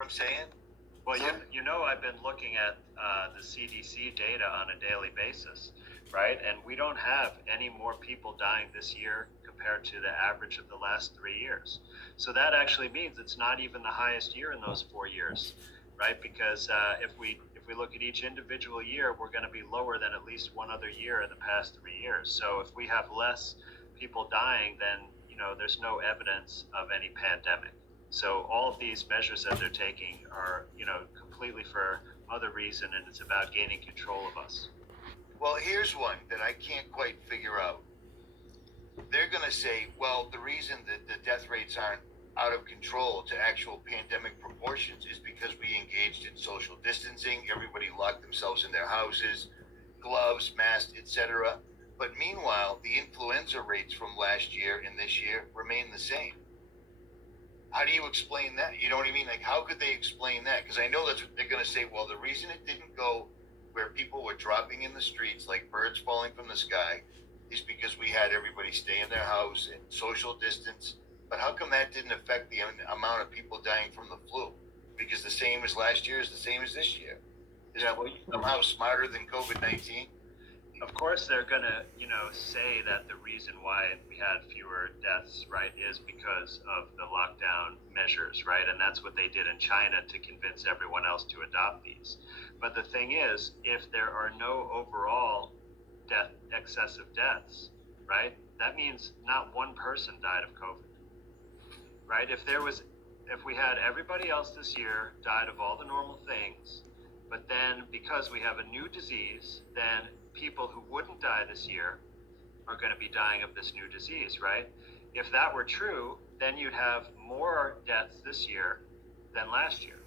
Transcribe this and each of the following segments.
I'm saying? Well, I've been looking at the CDC data on a daily basis, right? And we don't have any more people dying this year compared to the average of the last 3 years. So that actually means it's not even the highest year in those 4 years, right? Because if we look at each individual year, we're going to be lower than at least one other year in the past 3 years. So if we have less people dying, then there's no evidence of any pandemic. So all of these measures that they're taking are, completely for other reason, and it's about gaining control of us. Well, here's one that I can't quite figure out. They're going to say, well, the reason that the death rates aren't out of control to actual pandemic proportions is because we engaged in social distancing. Everybody locked themselves in their houses, gloves, masks, etc. But meanwhile, the influenza rates from last year and this year remain the same. How do you explain that? You know what I mean? Like, how could they explain that? Because I know that's what they're going to say. Well, the reason it didn't go where people were dropping in the streets like birds falling from the sky is because we had everybody stay in their house and social distance. But how come that didn't affect the amount of people dying from the flu? Because the same as last year is the same as this year. Is that somehow smarter than COVID-19? Of course, they're going to, say that the reason why we had fewer deaths, right, is because of the lockdown measures, right? And that's what they did in China to convince everyone else to adopt these. But the thing is, if there are no overall excessive deaths, right, that means not one person died of COVID, right? If we had everybody else this year died of all the normal things, but then because we have a new disease, then people who wouldn't die this year are going to be dying of this new disease, right? If that were true, then you'd have more deaths this year than last year.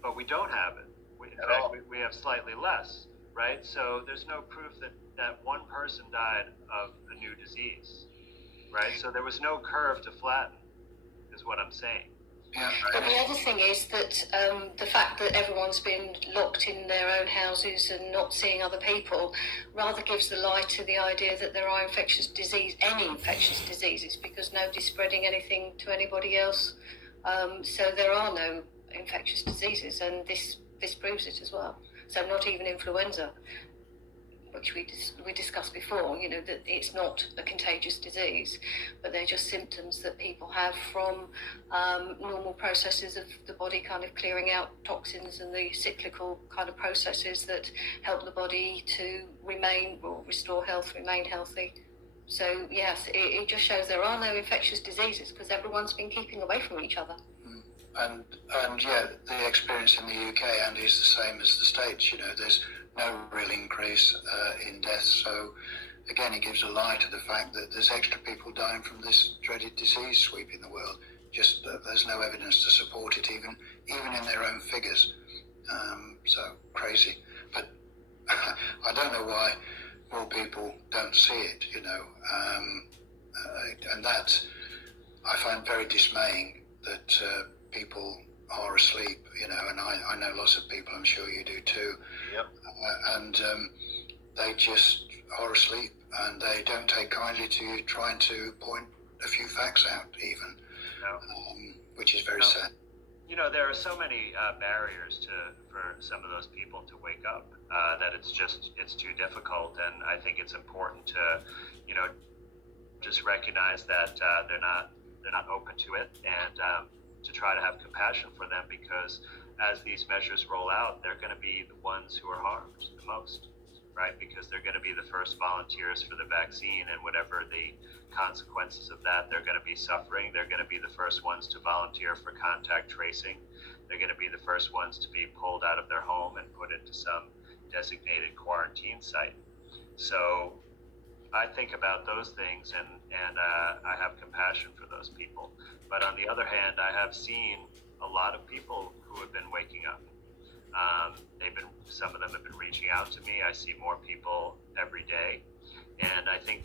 But we don't have it. In fact, we have slightly less, right? So there's no proof that one person died of a new disease, right? So there was no curve to flatten, is what I'm saying. Yeah. But the other thing is that the fact that everyone's been locked in their own houses and not seeing other people rather gives the lie to the idea that there are any infectious diseases, because nobody's spreading anything to anybody else. So there are no infectious diseases, and this proves it as well. So not even influenza, which we discussed before, that it's not a contagious disease, but they're just symptoms that people have from normal processes of the body kind of clearing out toxins and the cyclical kind of processes that help the body to restore health, remain healthy. So yes, it just shows there are no infectious diseases because everyone's been keeping away from each other. And yeah, the experience in the UK, Andy, is the same as the States. There's no real increase in deaths. So again, it gives a lie to the fact that there's extra people dying from this dreaded disease sweeping the world. Just that there's no evidence to support it, even in their own figures. So crazy. But I don't know why more people don't see it. And that I find very dismaying that people are asleep, and I know lots of people, I'm sure you do too. Yep. And they just are asleep, and they don't take kindly to you trying to point a few facts out even, which is very sad. There are so many barriers for some of those people to wake up that it's too difficult, and I think it's important to, just recognize that they're not open to it, and to try to have compassion for them, because as these measures roll out, they're going to be the ones who are harmed the most, right? Because they're going to be the first volunteers for the vaccine, and whatever the consequences of that, they're going to be suffering. They're going to be the first ones to volunteer for contact tracing. They're going to be the first ones to be pulled out of their home and put into some designated quarantine site. So I think about those things, and I have compassion for those people. But on the other hand, I have seen a lot of people who have been waking up. Some of them have been reaching out to me. I see more people every day, and I think